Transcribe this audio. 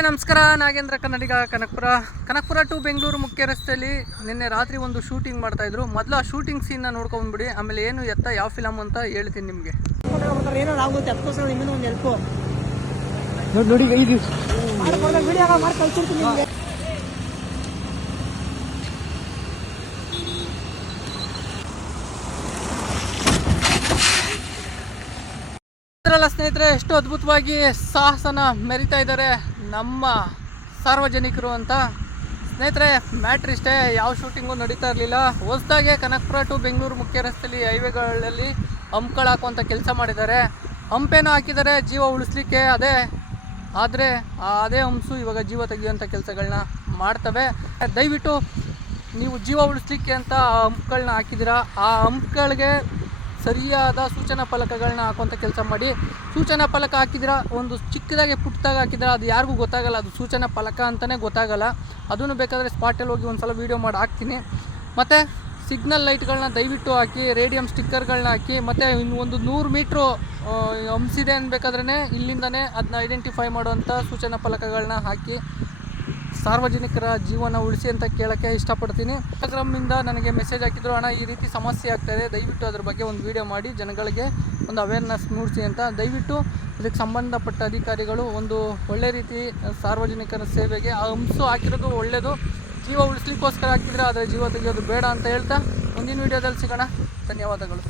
ನಮಸ್ಕಾರ. ನಾಗೇಂದ್ರ ಕನ್ನಡಿಗ, ಕನಕಪುರ ಟು ಬೆಂಗಳೂರು ಮುಖ್ಯ ರಸ್ತೆಯಲ್ಲಿ ನಿನ್ನೆ ರಾತ್ರಿ ಒಂದು ಶೂಟಿಂಗ್ ಮಾಡ್ತಾ ಇದ್ರು. ಮೊದಲು ಆ ಶೂಟಿಂಗ್ ಸೀನ್ ನೋಡ್ಕೊಂಡ್ಬಿಡಿ, ಆಮೇಲೆ ಏನು ಎತ್ತ ಯಾವ ಫಿಲಮ್ ಅಂತ ಹೇಳ್ತೀನಿ ನಿಮಗೆ. ಸ್ನೇಹಿತರೆ, ಎಷ್ಟು ಅದ್ಭುತವಾಗಿ ಸಾಹಸನ ಮೆರಿತಾ ಇದ್ದಾರೆ ನಮ್ಮ ಸಾರ್ವಜನಿಕರು ಅಂತ. ಸ್ನೇಹಿತರೆ, ಮ್ಯಾಟ್ರ್ ಇಷ್ಟೇ, ಯಾವ ಶೂಟಿಂಗು ನಡೀತಾ ಇರಲಿಲ್ಲ. ಹೊಸದಾಗೆ ಕನಕಪುರ ಟು ಬೆಂಗಳೂರು ಮುಖ್ಯ ರಸ್ತೆಯಲ್ಲಿ ಹೈವೇಗಳಲ್ಲಿ ಹಂಪ್ಗಳು ಹಾಕುವಂಥ ಕೆಲಸ ಮಾಡಿದ್ದಾರೆ. ಹಂಪೇನೂ ಹಾಕಿದ್ದಾರೆ ಜೀವ ಉಳಿಸ್ಲಿಕ್ಕೆ, ಆದರೆ ಅದೇ ಹಂಪ್ಸು ಇವಾಗ ಜೀವ ತೆಗೆಯುವಂಥ ಕೆಲಸಗಳನ್ನ ಮಾಡ್ತವೆ. ದಯವಿಟ್ಟು ನೀವು ಜೀವ ಉಳಿಸ್ಲಿಕ್ಕೆ ಅಂತ ಹಂಪ್ಗಳನ್ನ ಹಾಕಿದ್ದೀರಾ, ಆ ಹಂಪ್ಗಳಿಗೆ ಸರಿಯಾದ ಸೂಚನಾ ಫಲಕಗಳನ್ನ ಹಾಕುವಂಥ ಕೆಲಸ ಮಾಡಿ. ಸೂಚನಾ ಫಲಕ ಹಾಕಿದ್ರೆ ಒಂದು ಚಿಕ್ಕದಾಗಿ ಪುಟ್ಟದಾಗಿ ಹಾಕಿದ್ರೆ ಅದು ಯಾರಿಗೂ ಗೊತ್ತಾಗಲ್ಲ, ಅದು ಸೂಚನಾ ಫಲಕ ಅಂತಲೇ ಗೊತ್ತಾಗಲ್ಲ. ಅದನ್ನು ಬೇಕಾದರೆ ಸ್ಪಾಟಲ್ಲಿ ಹೋಗಿ ಒಂದು ಸಲ ವೀಡಿಯೋ ಮಾಡಿ ಹಾಕ್ತೀನಿ. ಮತ್ತು ಸಿಗ್ನಲ್ ಲೈಟ್ಗಳನ್ನ ದಯವಿಟ್ಟು ಹಾಕಿ, ರೇಡಿಯಂ ಸ್ಟಿಕ್ಕರ್ಗಳನ್ನ ಹಾಕಿ, ಮತ್ತು ಇನ್ನು ಒಂದು 100 ಮೀಟ್ರು ಹಂಸಿದೆ ಅನ್ಬೇಕಾದ್ರೆ ಇಲ್ಲಿಂದನೇ ಅದನ್ನ ಐಡೆಂಟಿಫೈ ಮಾಡುವಂಥ ಸೂಚನಾ ಫಲಕಗಳನ್ನ ಹಾಕಿ ಸಾರ್ವಜನಿಕರ ಜೀವನ ಉಳಿಸಿ ಅಂತ ಕೇಳೋಕ್ಕೆ ಇಷ್ಟಪಡ್ತೀನಿ. ಇನ್ಸ್ಟಾಗ್ರಾಮಿಂದ ನನಗೆ ಮೆಸೇಜ್ ಹಾಕಿದ್ರು, ಅಣ್ಣ ಈ ರೀತಿ ಸಮಸ್ಯೆ ಆಗ್ತಾಯಿದೆ, ದಯವಿಟ್ಟು ಅದ್ರ ಬಗ್ಗೆ ಒಂದು ವೀಡಿಯೋ ಮಾಡಿ ಜನಗಳಿಗೆ ಒಂದು ಅವೇರ್ನೆಸ್ ಮೂಡಿಸಿ ಅಂತ. ದಯವಿಟ್ಟು ಇದಕ್ಕೆ ಸಂಬಂಧಪಟ್ಟ ಅಧಿಕಾರಿಗಳು ಒಂದು ಒಳ್ಳೆ ರೀತಿ ಸಾರ್ವಜನಿಕರ ಸೇವೆಗೆ ಆ ಹಂಸು ಹಾಕಿರೋದು ಒಳ್ಳೆಯದು, ಜೀವ ಉಳಿಸ್ಲಿಕ್ಕೋಸ್ಕರ ಹಾಕಿದರೆ ಆದರೆ ಜೀವ ತೆಗೆಯೋದು ಬೇಡ ಅಂತ ಹೇಳ್ತಾ ಮುಂದಿನ ವೀಡಿಯೋದಲ್ಲಿ ಸಿಗೋಣ. ಧನ್ಯವಾದಗಳು.